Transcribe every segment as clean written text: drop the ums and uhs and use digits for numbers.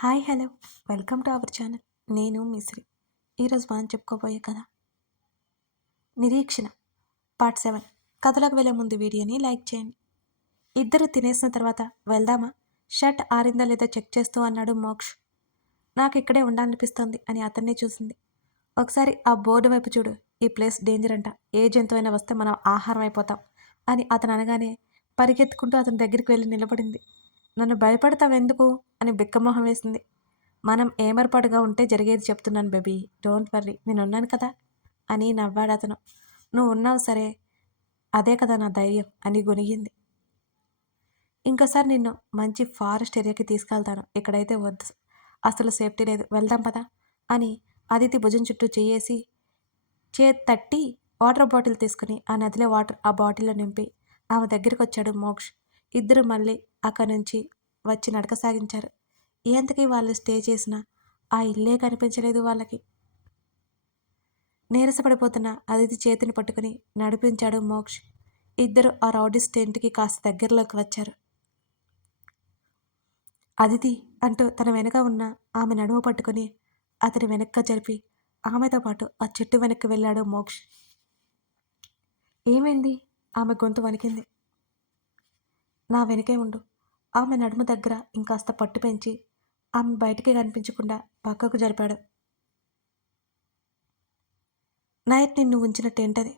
Hi hello welcome to our channel. నేను మిశ్రీ. ఈరోజు మనం చెప్పుకోబోయే కథ నిరీక్షణ పార్ట్ 7. కథలోకి వెళ్ళే ముందు వీడియోని లైక్ చేయండి. ఇద్దరు తినేసిన తర్వాత వెళ్దామా, షర్ట్ ఆరిందా లేదా చెక్ చేస్తూ అన్నాడు మోక్ష్. నాకు ఇక్కడే ఉండాలనిపిస్తోంది అని అతన్నే చూసింది. ఒకసారి ఆ బోర్డు వైపు చూడు, ఈ ప్లేస్ డేంజర్ అంట, ఏ జంతువైనా వస్తే మనం ఆహారం అయిపోతాం అని అతను అనగానే పరిగెత్తుకుంటూ అతని దగ్గరికి వెళ్ళి నిలబడింది. నన్ను భయపడతావెందుకు అని బిక్కమొహం వేసింది. మనం ఏమరపాటుగా ఉంటే జరిగేది చెప్తున్నాను బేబీ, డోంట్ వర్రీ, నేనున్నాను కదా అని నవ్వాడతను. నువ్వు ఉన్నావు సరే, అదే కదా నా ధైర్యం అని గొనిగింది. ఇంకోసారి నిన్ను మంచి ఫారెస్ట్ ఏరియాకి తీసుకెళ్తాను, ఇక్కడైతే వద్దు, అసలు సేఫ్టీ లేదు, వెళ్దాం పదా అని అదితి భుజం చుట్టూ చెయ్యేసి చేతి తట్టి వాటర్ బాటిల్ తీసుకుని ఆ నదిలో వాటర్ ఆ బాటిల్లో నింపి ఆమె దగ్గరికి వచ్చాడు మోక్ష్. ఇద్దరు మళ్ళీ అక్కడి నుంచి వచ్చి నడక సాగించారు. ఎంతకీ వాళ్ళు స్టే చేసిన ఆ ఇల్లే కనిపించలేదు వాళ్ళకి. నీరసపడిపోతున్న అదితి చేతిని పట్టుకుని నడిపించాడు మోక్ష్. ఇద్దరు ఆ రౌడీస్ టెంట్కి కాస్త దగ్గరలోకి వచ్చారు. అదితి అంటూ తన వెనక ఉన్న ఆమె నడుము పట్టుకుని అతని వెనక్కి జరిపి ఆమెతో పాటు ఆ చెట్టు వెనక్కి వెళ్ళాడు మోక్ష్. ఏమైంది? ఆమె గొంతు వణికింది. నా వెనకే ఉండు. ఆమె నడుము దగ్గర ఇంకాస్త పట్టు పెంచి ఆమె బయటికి కనిపించకుండా పక్కకు జరిపాడు. నైట్ నిన్ను ఉంచిన టెంట్ అది.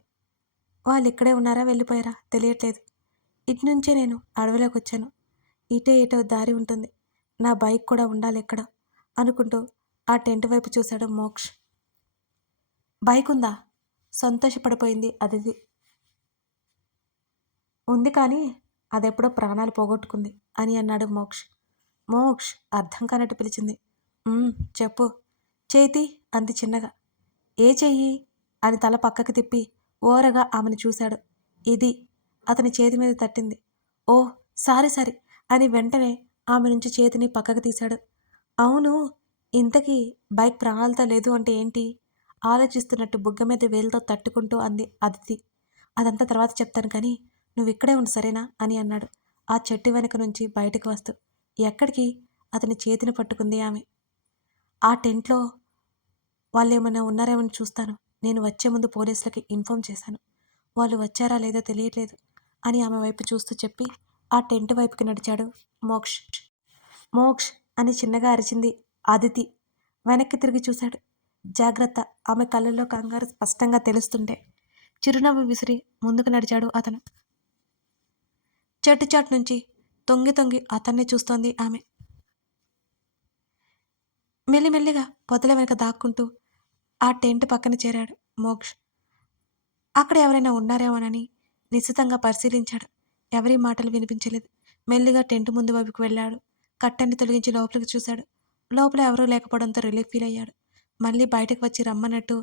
వాళ్ళు ఇక్కడే ఉన్నారా వెళ్ళిపోయారా తెలియట్లేదు. ఇటు నుంచే నేను అడవిలోకి వచ్చాను. ఇటే ఇటో దారి ఉంటుంది, నా బైక్ కూడా ఉండాలి ఎక్కడ అనుకుంటూ ఆ టెంట్ వైపు చూశాడు మోక్ష్. బైక్ ఉందా? సంతోషపడిపోయింది అదితి. ఉంది కానీ అదెప్పుడో ప్రాణాలు పోగొట్టుకుంది అని అన్నాడు మోక్ష్. మోక్ష్ అర్థం కానట్టు పిలిచింది. చెప్పు. చేతి అంది చిన్నగా. ఏ చెయ్యి అని తల పక్కకి తిప్పి ఓరగా ఆమెను చూశాడు. ఇది అతని చేతి మీద తట్టింది. ఓ సారీ సారీ అని వెంటనే ఆమె నుంచి చేతిని పక్కకు తీశాడు. అవును, ఇంతకీ బైక్ ప్రాణాలతో లేదు అంటే ఏంటి? ఆలోచిస్తున్నట్టు బుగ్గ మీద వేలుతో తట్టుకుంటూ అంది అదితి. అదంతా తర్వాత చెప్తాను కానీ నువ్వు ఇక్కడే ఉండు సరేనా అని అన్నాడు ఆ చెట్టు వెనక నుంచి బయటకు వస్తూ. ఎక్కడికి? అతని చేతిని పట్టుకుంది ఆమె. ఆ టెంట్లో వాళ్ళేమైనా ఉన్నారేమని చూస్తాను. నేను వచ్చే ముందు పోలీసులకి ఇన్ఫార్మ్ చేశాను. వాళ్ళు వచ్చారా లేదో తెలియట్లేదు అని ఆమె వైపు చూస్తూ చెప్పి ఆ టెంట్ వైపుకి నడిచాడు మోక్ష్. మోక్ష్ అని చిన్నగా అరిచింది అదితి. వెనక్కి తిరిగి చూశాడు. జాగ్రత్త. ఆమె కళ్ళల్లో కంగారు స్పష్టంగా తెలుస్తుంటే చిరునవ్వు విసిరి ముందుకు నడిచాడు అతను. చెట్టు చాటు నుంచి తొంగి తొంగి అతన్ని చూస్తోంది ఆమె. మెల్లిమెల్లిగా పొదల వెనక దాక్కుంటూ ఆ టెంట్ పక్కన చేరాడు మోక్ష్. అక్కడ ఎవరైనా ఉన్నారేమోనని నిశితంగా పరిశీలించాడు. ఎవరి మాటలు వినిపించలేదు. మెల్లిగా టెంట్ ముందు వైపుకు వెళ్ళాడు. కట్టెని తొలగించి లోపలికి చూశాడు. లోపల ఎవరూ లేకపోవడంతో రిలీఫ్ ఫీల్ అయ్యాడు. మళ్ళీ బయటకు వచ్చి రమ్మన్నట్టు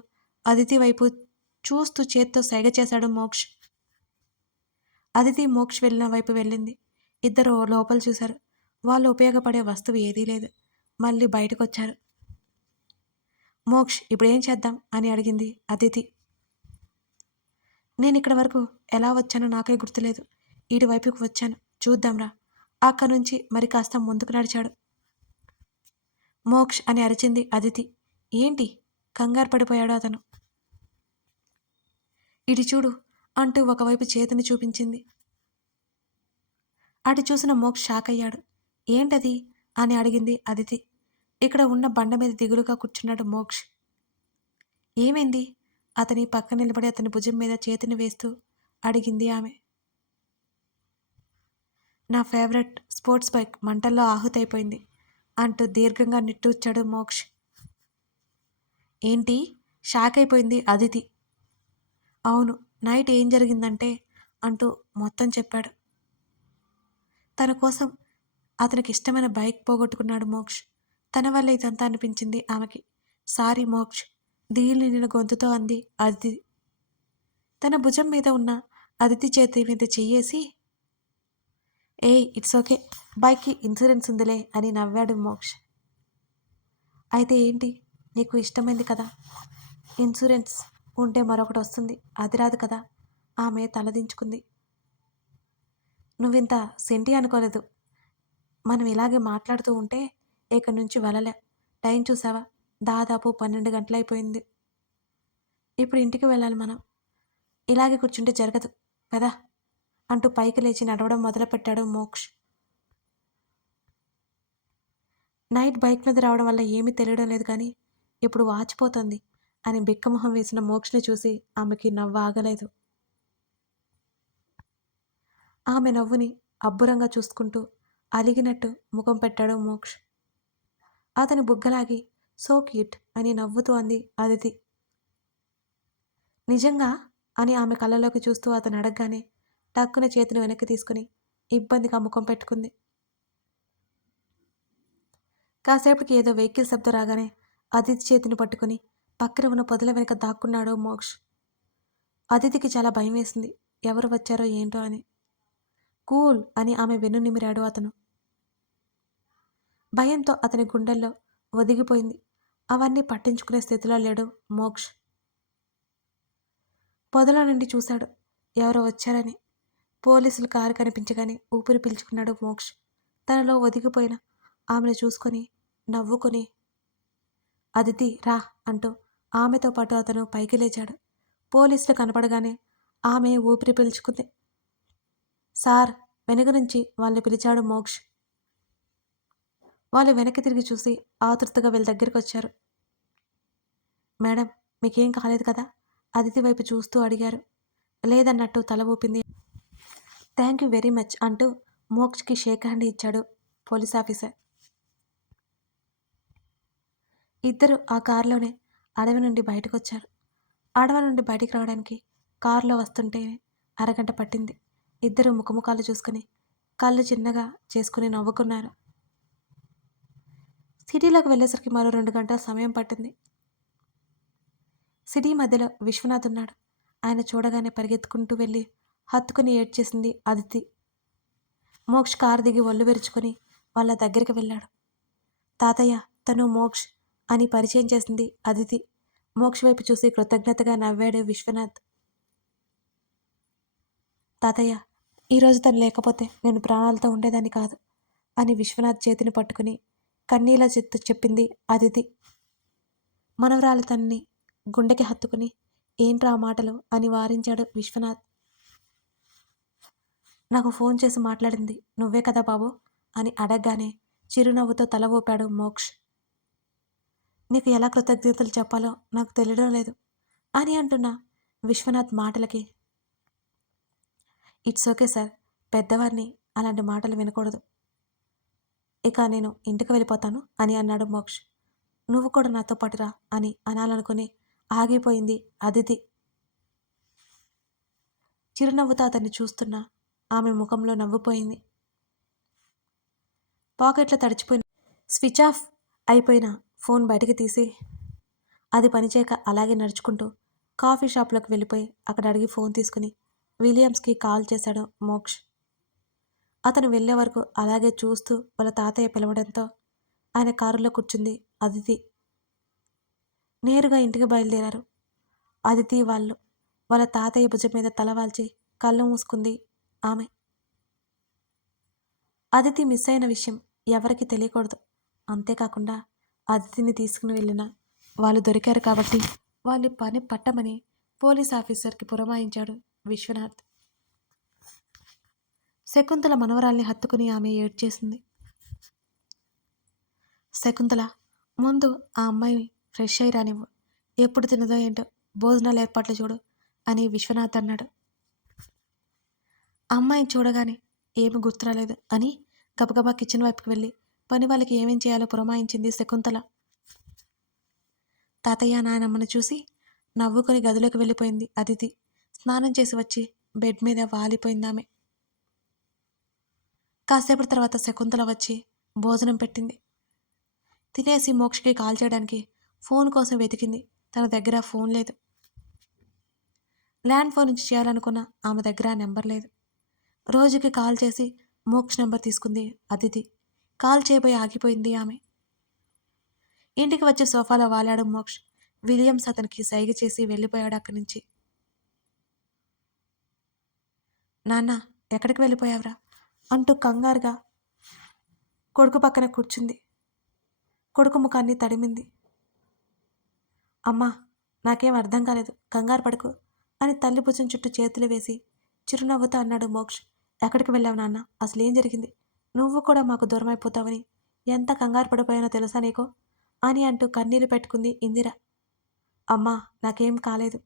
అదితి వైపు చూస్తూ చేత్తో సైగ చేశాడు మోక్ష్. అదితి మోక్ష్ వెళ్ళిన వైపు వెళ్ళింది. ఇద్దరు లోపల చూశారు. వాళ్ళు ఉపయోగపడే వస్తువు ఏదీ లేదు. మళ్ళీ బయటకు వచ్చారు. మోక్ష్ ఇప్పుడేం చేద్దాం అని అడిగింది అదితి. నేను ఇక్కడ వరకు ఎలా వచ్చానో నాకే గుర్తులేదు. ఇటువైపుకు వచ్చాను, చూద్దాంరా. అక్కడి నుంచి మరి కాస్త ముందుకు నడిచాడు. మోక్ష్ అని అరిచింది అదితి. ఏంటి? కంగారు పడిపోయాడు అతను. ఇటు చూడు అంటూ ఒకవైపు చేతిని చూపించింది. అటు చూసిన మోక్ష్ షాక్ అయ్యాడు. ఏంటది అని అడిగింది అదితి. ఇక్కడ ఉన్న బండ మీద దిగులుగా కూర్చున్నాడు మోక్ష్. ఏమైంది? అతని పక్క నిలబడి అతని భుజం మీద చేతిని వేస్తూ అడిగింది ఆమె. నా ఫేవరెట్ స్పోర్ట్స్ బైక్ మంటల్లో ఆహుతైపోయింది అంటూ దీర్ఘంగా నిట్టూర్చాడు మోక్ష్. ఏంటి? షాక్ అయిపోయింది అదితి. అవును, నైట్ ఏం జరిగిందంటే అంటూ మొత్తం చెప్పాడు. తన కోసం అతనికి ఇష్టమైన బైక్ పోగొట్టుకున్నాడు మోక్ష్. తన వల్ల ఇదంతా అనిపించింది ఆమెకి. సారీ మోక్ష్ దీని నిన్న గొంతుతో అంది అదితి. తన భుజం మీద ఉన్న అదితి చేతి మీద చెయ్యేసి ఇట్స్ ఓకే, బైక్కి ఇన్సూరెన్స్ ఉందిలే అని నవ్వాడు మోక్ష్. అయితే ఏంటి? నీకు ఇష్టమైంది కదా, ఇన్సూరెన్స్ ఉంటే మరొకటి వస్తుంది, అది రాదు కదా. ఆమె తలదించుకుంది. నువ్వింత సెంటి అనుకోలేదు. మనం ఇలాగే మాట్లాడుతూ ఉంటే ఇక నుంచి వెళ్ళలే. టైం చూసావా? దాదాపు 12 గంటలైపోయింది. ఇప్పుడు ఇంటికి వెళ్ళాలి మనం. ఇలాగే కూర్చుంటే జరగదు. పద అంటూ పైకి లేచి నడవడం మొదలుపెట్టాడు మోక్ష్. నైట్ బైక్ మీద రావడం వల్ల ఏమీ తెలియడం లేదు కానీ ఇప్పుడు వాచిపోతుంది అని బిక్కమొహం వేసిన మోక్షని చూసి ఆమెకి నవ్వు ఆగలేదు. ఆమె నవ్వుని అబ్బురంగా చూసుకుంటూ అలిగినట్టు ముఖం పెట్టాడు మోక్ష్. అతని బుగ్గలాగి సో క్యూట్ అని నవ్వుతూ అంది అదితి. నిజంగా అని ఆమె కళ్ళలోకి చూస్తూ అతను అడగగానే టక్కున చేతిని వెనక్కి తీసుకుని ఇబ్బందిగా ముఖం పెట్టుకుంది. కాసేపటికి ఏదో వెహికల్ శబ్దం రాగానే అదితి చేతిని పట్టుకుని పక్కన ఉన్న పొదల వెనక దాక్కున్నాడు మోక్ష్. అదితికి చాలా భయం వేసింది. ఎవరు వచ్చారో ఏంటో అని. కూల్ అని ఆమె వెన్ను నిమిరాడు అతను. భయంతో అతని గుండెల్లో ఒదిగిపోయింది. అవన్నీ పట్టించుకునే స్థితిలో లేడు మోక్ష్. పొదల నుండి చూశాడు ఎవరో వచ్చారని. పోలీసులు కారు కనిపించగానే ఊపిరి పీల్చుకున్నాడు మోక్ష్. తనలో ఒదిగిపోయిన ఆమెను చూసుకొని నవ్వుకొని అదితి రా అంటూ ఆమెతో పాటు అతను పైకి లేచాడు. పోలీసులు కనపడగానే ఆమె ఊపిరి పీల్చుకుంది. సార్ వెనుక నుంచి వాళ్ళని పిలిచాడు మోక్ష్. వాళ్ళు వెనక్కి తిరిగి చూసి ఆతృతగా వీళ్ళ దగ్గరికి వచ్చారు. మేడం మీకేం కాలేదు కదా? అదితి వైపు చూస్తూ అడిగారు. లేదన్నట్టు తల ఊపింది. థ్యాంక్ యూ వెరీ మచ్ అంటూ మోక్షకి షేక్ హ్యాండ్ ఇచ్చాడు పోలీస్ ఆఫీసర్. ఇద్దరు ఆ కారులోనే అడవి నుండి బయటకు వచ్చారు. అడవి నుండి బయటికి రావడానికి కారులో వస్తుంటే అరగంట పట్టింది. ఇద్దరు ముఖముఖాలు చూసుకుని కళ్ళు చిన్నగా చేసుకుని నవ్వుకున్నారు. సిటీలోకి వెళ్ళేసరికి మరో 2 గంటల సమయం పట్టింది. సిటీ మధ్యలో విశ్వనాథ్ ఉన్నాడు. ఆయన చూడగానే పరిగెత్తుకుంటూ వెళ్ళి హత్తుకుని ఏడ్చేసింది అదితి. మోక్ష్ కారు దిగి ఒళ్ళు విరుచుకొని వాళ్ళ దగ్గరికి వెళ్ళాడు. తాతయ్య తను మోక్ష్ అని పరిచయం చేసింది అదితి. మోక్ష్ వైపు చూసి కృతజ్ఞతగా నవ్వాడు విశ్వనాథ్. తాతయ్య ఈరోజు తను లేకపోతే నేను ప్రాణాలతో ఉండేదాన్ని కాదు అని విశ్వనాథ్ చేతిని పట్టుకుని కన్నీళ్ళ చెప్పింది అదితి. మనవరాలు తన్ని గుండెకి హత్తుకుని ఏంట్రా మాటలు అని వారించాడు విశ్వనాథ్. నాకు ఫోన్ చేసి మాట్లాడింది నువ్వే కదా బాబు అని అడగగానే చిరునవ్వుతో తల ఊపాడు మోక్ష్. నీకు ఎలా కృతజ్ఞతలు చెప్పాలో నాకు తెలియడం లేదు అని అంటున్న విశ్వనాథ్ మాటలకి ఇట్స్ ఓకే సార్, పెద్దవారిని అలాంటి మాటలు వినకూడదు. ఇక నేను ఇంటికి వెళ్ళిపోతాను అని అన్నాడు మోక్ష్. నువ్వు కూడా నాతో పాటురా అని అనాలనుకుని ఆగిపోయింది అదితి. చిరునవ్వుతో అతన్ని చూస్తున్నా ఆమె ముఖంలో నవ్వుపోయింది. పాకెట్లో తడిచిపోయిన స్విచ్ ఆఫ్ అయిపోయిన ఫోన్ బయటకు తీసి అది పనిచేయక అలాగే నడుచుకుంటూ కాఫీ షాప్లోకి వెళ్ళిపోయి అక్కడ అడిగి ఫోన్ తీసుకుని విలియమ్స్కి కాల్ చేశాడు మోక్ష్. అతను వెళ్ళే వరకు అలాగే చూస్తూ వాళ్ళ తాతయ్య పిలవడంతో ఆయన కారులో కూర్చుంది అదితి. నేరుగా ఇంటికి బయలుదేరారు అదితి వాళ్ళు. వాళ్ళ తాతయ్య భుజం మీద తలవాల్చి కళ్ళు మూసుకుంది ఆమె. అదితి మిస్ అయిన విషయం ఎవరికి తెలియకూడదు. అంతేకాకుండా అదితిని తీసుకుని వెళ్ళిన వాళ్ళు దొరికారు కాబట్టి వాళ్ళ పని పట్టమని పోలీస్ ఆఫీసర్కి పురమాయించాడు విశ్వనాథ్. శకుంతల మనవరాల్ని హత్తుకుని ఆమె ఏడ్చేసింది. శకుంతల ముందు ఆ అమ్మాయి ఫ్రెష్ అయి రానివ్వు, ఎప్పుడు తినదో ఏంటో, భోజనాలు ఏర్పాట్లు చూడు అని విశ్వనాథ్ అన్నాడు. అమ్మాయిని చూడగానే ఏమి గుర్తురాలేదు అని గబగబా కిచెన్ వైపుకి వెళ్ళి పని వాళ్ళకి ఏమేం చేయాలో పురమాయించింది శకుంతల. తాతయ్య నాయనమ్మను చూసి నవ్వుకొని గదిలోకి వెళ్ళిపోయింది అదితి. స్నానం చేసి వచ్చి బెడ్ మీద వాలిపోయిందామె. కాసేపటి తర్వాత శకుంతల వచ్చి భోజనం పెట్టింది. తినేసి మోక్షకి కాల్ చేయడానికి ఫోన్ కోసం వెతికింది. తన దగ్గర ఫోన్ లేదు. ల్యాండ్ ఫోన్ నుంచి చేయాలనుకున్న ఆమె దగ్గర నెంబర్ లేదు. రోజుకి కాల్ చేసి మోక్ష్ నెంబర్ తీసుకుంది అదితి. కాల్ చేయబోయి ఆగిపోయింది ఆమె. ఇంటికి వచ్చి సోఫాలో వాలాడు మోక్ష్. విలియమ్స్ అతనికి సైగ చేసి వెళ్ళిపోయాడు అక్కడి నుంచి. నాన్న ఎక్కడికి వెళ్ళిపోయావురా అంటూ కంగారుగా కొడుకు పక్కన కూర్చుంది. కొడుకు ముఖాన్ని తడిమింది. అమ్మా, నాకేం అర్థం కాలేదు, కంగారు పడకు అని తల్లి భుజం చుట్టూ చేతులు వేసి చిరునవ్వుతో అన్నాడు మోక్ష్. ఎక్కడికి వెళ్ళావు నాన్న? అసలేం జరిగింది? నువ్వు కూడా మాకు దూరం అయిపోతావని ఎంత కంగారు పడిపోయానో తెలుసా నీకు అని అంటూ కన్నీళ్లు పెట్టుకుంది ఇందిర. అమ్మా, నాకేం కాలేదు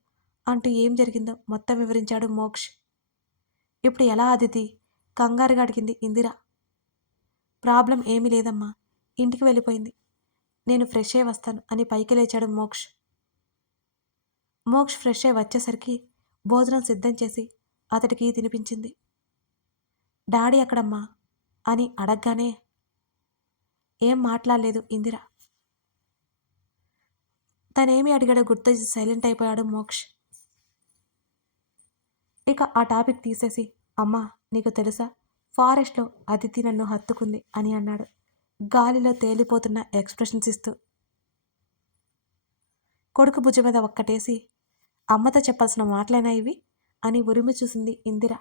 అంటూ ఏం జరిగిందో మొత్తం వివరించాడు మోక్ష్. ఇప్పుడు ఎలా అదితి? కంగారుగా అడిగింది ఇందిర. ప్రాబ్లం ఏమీ లేదమ్మా, ఇంటికి వెళ్ళిపోయింది. నేను ఫ్రెష్ అయి వస్తాను అని పైకి లేచాడు మోక్ష్. మోక్ష్ ఫ్రెష్ అయి వచ్చేసరికి భోజనం సిద్ధం చేసి అతడికి తినిపించింది. డాడీ ఎక్కడమ్మా అని అడగగానే ఏం మాట్లాడలేదు ఇందిర. తనేమి అడిగాడో గుర్తొచ్చి సైలెంట్ అయిపోయాడు మోక్ష్. ఇక ఆ టాపిక్ తీసేసి, అమ్మా నీకు తెలుసా, ఫారెస్ట్లో అదితి నన్ను హత్తుకుంది అని అన్నాడు, గాలిలో తేలిపోతున్న ఎక్స్ప్రెషన్స్ ఇస్తూ. కొడుకు భుజం మీద ఒక్కటేసి, అమ్మతో చెప్పాల్సిన మాటలేనా ఇవి అని ఉరిమి చూసింది ఇందిర.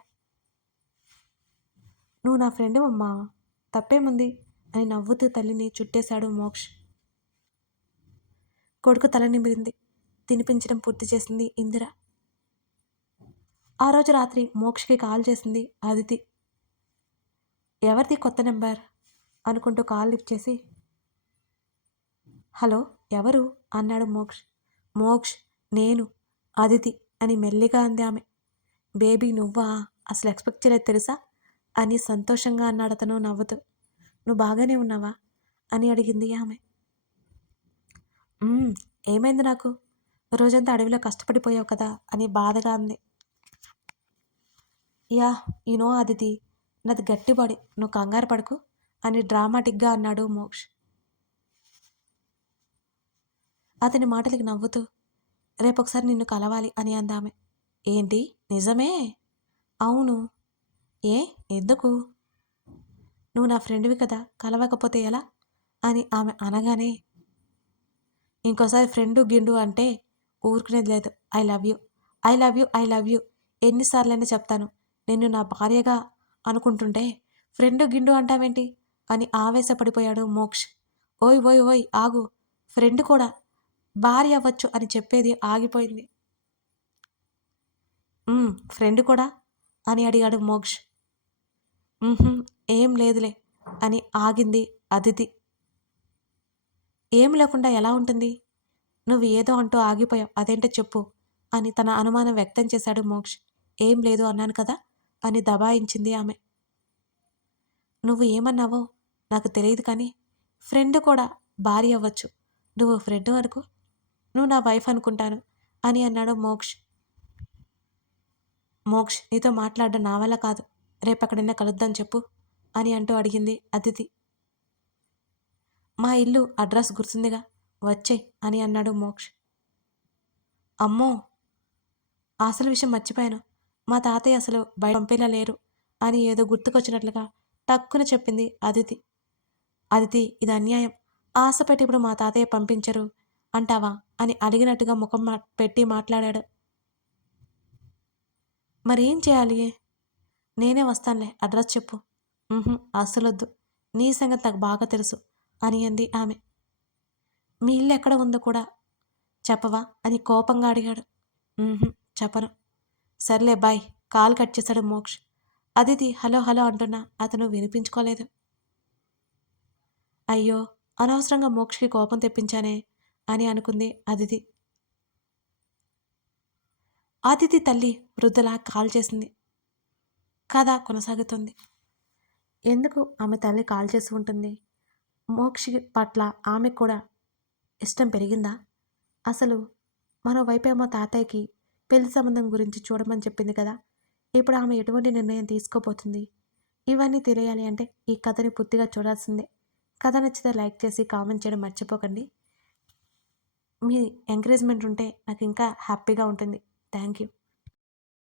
నువ్వు నా ఫ్రెండ్ అమ్మా, తప్పేముంది అని నవ్వుతూ తల్లిని చుట్టేశాడు మోక్ష్. కొడుకు తల నిమిరింది. తినిపించడం పూర్తి చేసింది ఇందిర. ఆ రోజు రాత్రి మోక్షకి కాల్ చేసింది అదితి. ఎవరిది కొత్త నెంబర్ అనుకుంటూ కాల్ లిఫ్ట్ చేసి, హలో ఎవరు అన్నాడు మోక్ష్. మోక్ష్, నేను అదితి అని మెల్లిగా అంది ఆమె. బేబీ నువ్వా, అసలు ఎక్స్పెక్ట్ చేయలేదు తెలుసా అని సంతోషంగా అన్నాడు అతను నవ్వుతూ. నువ్వు బాగానే ఉన్నావా అని అడిగింది ఆమె. ఏమైంది నాకు, రోజంతా అడవిలో కష్టపడిపోయావు కదా అని బాధగా అంది. యా యూనో అదితి, నాది గట్టి బాడీ, నువ్వు కంగారు పడకు అని డ్రామాటిక్గా అన్నాడు మోక్ష్. అతని మాటలకి నవ్వుతూ, రేపొకసారి నిన్ను కలవాలి అని అందామె. ఏంటి నిజమే? అవును. ఏ ఎందుకు? నువ్వు నా ఫ్రెండ్వి కదా, కలవకపోతే ఎలా అని ఆమె అనగానే, ఇంకోసారి ఫ్రెండు గిండు అంటే ఊరుకునేది లేదు. I love you, I love you, I love you ఎన్నిసార్లైనా చెప్తాను. నిన్ను నా భార్యగా అనుకుంటుంటే ఫ్రెండు గిండు అంటావేంటి అని ఆవేశపడిపోయాడు మోక్ష్. ఓయ్ ఓయ్ ఓయ్ ఆగు, ఫ్రెండ్ కూడా భార్య అవ్వచ్చు అని చెప్పేది ఆగిపోయింది. ఫ్రెండ్ కూడా అని అడిగాడు మోక్ష్. ఏం లేదులే అని ఆగింది అదితి. ఏం లేకుండా ఎలా ఉంటుంది? నువ్వు ఏదో అంటూ ఆగిపోయావు, అదేంటో చెప్పు అని తన అనుమానం వ్యక్తం చేశాడు మోక్ష్. ఏం లేదు అన్నాను కదా అని దబాయించింది ఆమె. నువ్వు ఏమన్నావో నాకు తెలియదు కానీ ఫ్రెండ్ కూడా భార్య అవ్వచ్చు. నువ్వు ఫ్రెండ్ అనుకో, నువ్వు నా వైఫ్ అనుకుంటాను అని అన్నాడు మోక్ష్. మోక్ష్, నీతో మాట్లాడడం నా వల్ల కాదు, రేపెక్కడైనా కలుద్దాం చెప్పు అని అంటూ అడిగింది అదితి. మా ఇల్లు అడ్రస్ గుర్తుందిగా, వచ్చేయ్ అని అన్నాడు మోక్ష్. అమ్మో, అసలు విషయం మర్చిపోయాను, మా తాతయ్య అసలు బయట పంపేలా లేరు అని ఏదో గుర్తుకొచ్చినట్లుగా టక్కున చెప్పింది అదితి. అదితి, ఇది అన్యాయం, ఆశపెట్టి ఇప్పుడు మా తాతయ్య పంపించరు అంటావా అని అడిగినట్టుగా ముఖం పెట్టి మాట్లాడాడు. మరేం చేయాలి? నేనే వస్తానులే, అడ్రస్ చెప్పు. అస్సలొద్దు, నీ సంగతి నాకు బాగా తెలుసు అని అంది ఆమె. మీ ఇల్లు ఎక్కడ ఉందో కూడా చెప్పవా అని కోపంగా అడిగాడు. చెప్పను. సర్లే బాయ్, కాల్ కట్ చేశాడు మోక్ష్. అదితి హలో హలో అంటున్నా అతను వినిపించుకోలేదు. అయ్యో, అనవసరంగా మోక్షకి కోపం తెప్పించానే అని అనుకుంది అదితి. అదితి తల్లి వృద్ధలా కాల్ చేసింది. కథ కొనసాగుతుంది. ఎందుకు ఆమె తల్లి కాల్ చేసి ఉంటుంది? మోక్షి పట్ల ఆమెకు కూడా ఇష్టం పెరిగిందా? అసలు మరోవైపేమో తాతయ్యకి పెళ్లి సంబంధం గురించి చూడమని చెప్పింది కదా, ఇప్పుడు ఆమె ఎటువంటి నిర్ణయం తీసుకోబోతుంది? ఇవన్నీ తెలియాలి అంటే ఈ కథని పూర్తిగా చూడాల్సిందే. కథ నచ్చితే లైక్ చేసి కామెంట్ చేయడం మర్చిపోకండి. మీ ఎంకరేజ్మెంట్ ఉంటే నాకు ఇంకా హ్యాపీగా ఉంటుంది. Thank you.